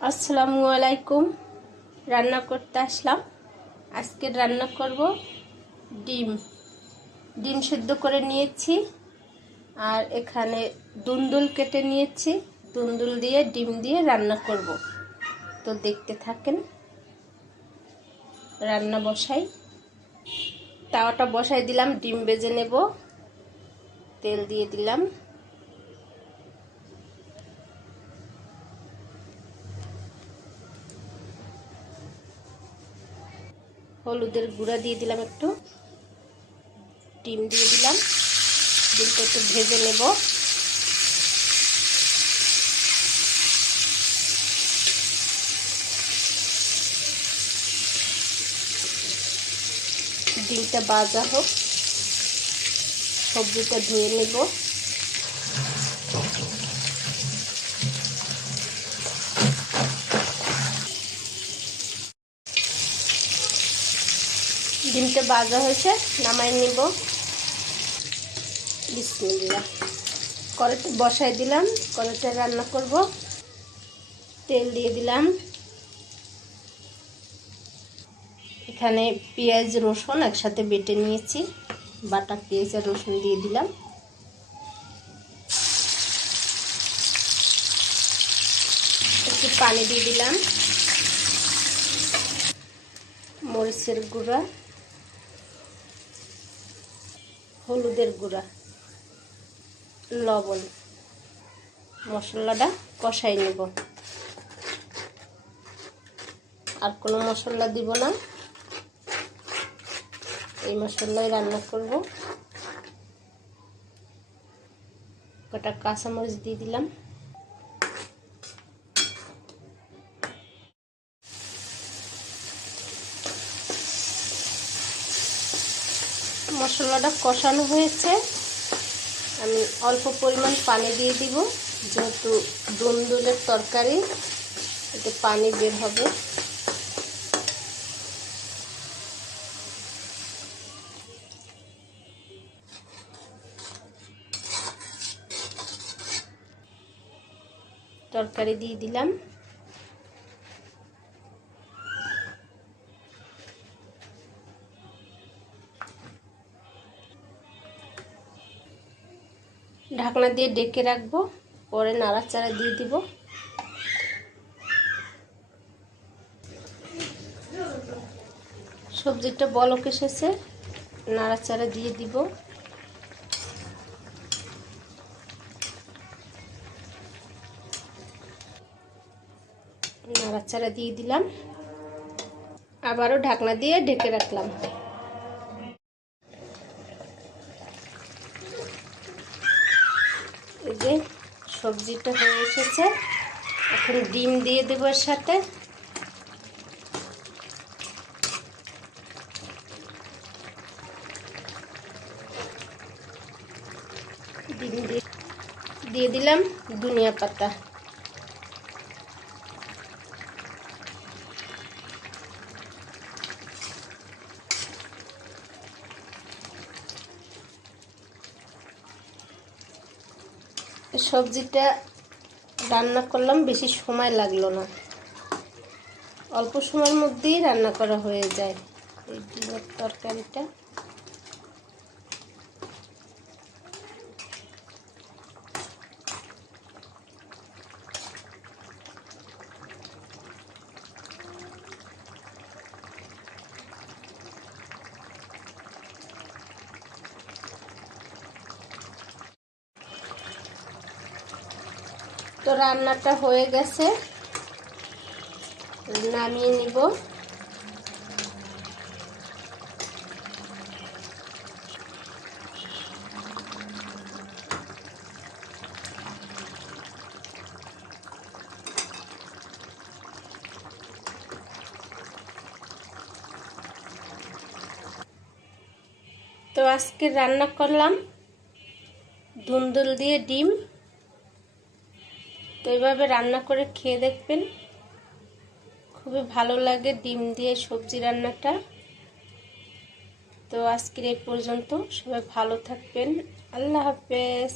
আসসালামু আলাইকুম। রান্না করতে আসলাম। আজকে রান্না করব ডিম। ডিম সিদ্ধ করে নিয়েছি আর এখানে দুন্দুল কেটে নিয়েছি। দুন্দুল দিয়ে ডিম দিয়ে রান্না করব। তো দেখতে থাকেন। রান্না বসাই। তাওয়াটা বসাই দিলাম, ডিম ভেজে নেব। তেল দিয়ে দিলাম। হলুদের গুঁড়া দিয়ে দিলাম একটু। ডিম দিয়ে দিলাম। ডিমটা একটু ভেজে নেব। ডিমটা ভাজা হোক, সবজিটা ধুয়ে নেব। ডিমটা ভাজা হয়েছে, নামাই নিব। বিসমিল্লাহ। কড়াইতে বসাই দিলাম। কড়াইতে রান্না করব। তেল দিয়ে দিলাম। এখানে পেঁয়াজ রসুন একসাথে বেটে নিয়েছি। বাটা পেঁয়াজ আর রসুন দিয়ে দিলাম। একটু পানি দিয়ে দিলাম। মরিচের গুঁড়া, হলুদের গুঁড়া, লবণ। মশলাটা কষাই নেব। আর কোনো মশলা দিব না, এই মশলাই রান্না করব। কটা কাঁচামরিচ দিয়ে দিলাম। মশলাটা কষানো হয়েছে। আমি অল্প পরিমাণ পানি দিয়ে দিব, যেহেতু দুন্দুলের তরকারি, এতে পানি বের হবে। তরকারি দিয়ে দিলাম। ঢাকনা দিয়ে ঢেকে রাখবো, পরে নাড়াচাড়া দিয়ে দিব। সবজিটা বলক এসেছে, নাড়াচাড়া দিয়ে দিব। নাড়াচাড়া দিয়ে দিলাম। আবারও ঢাকনা দিয়ে ঢেকে রাখলাম। এই যে সবজিটা হয়ে এসেছে, এখন ডিম দিয়ে দেব এর সাথে। ডিম দিয়ে দিলাম ধনিয়া পাতা। সবজিটা রান্না করলাম, বেশি সময় লাগলো না, অল্প সময়ের মধ্যেই রান্না করা হয়ে যায় এই ডিমের তরকারিটা। তো রান্নাটা হয়ে গেছে, নামিয়ে নিব। তো আজকে রান্না করলাম দুন্দুল দিয়ে ডিম। তো এইভাবে রান্না করে খেয়ে দেখবেন, খুবই ভালো লাগে ডিম দিয়ে সবজি রান্নাটা। তো আজকের এই পর্যন্ত। সবাই ভালো থাকবেন। আল্লাহ হাফেজ।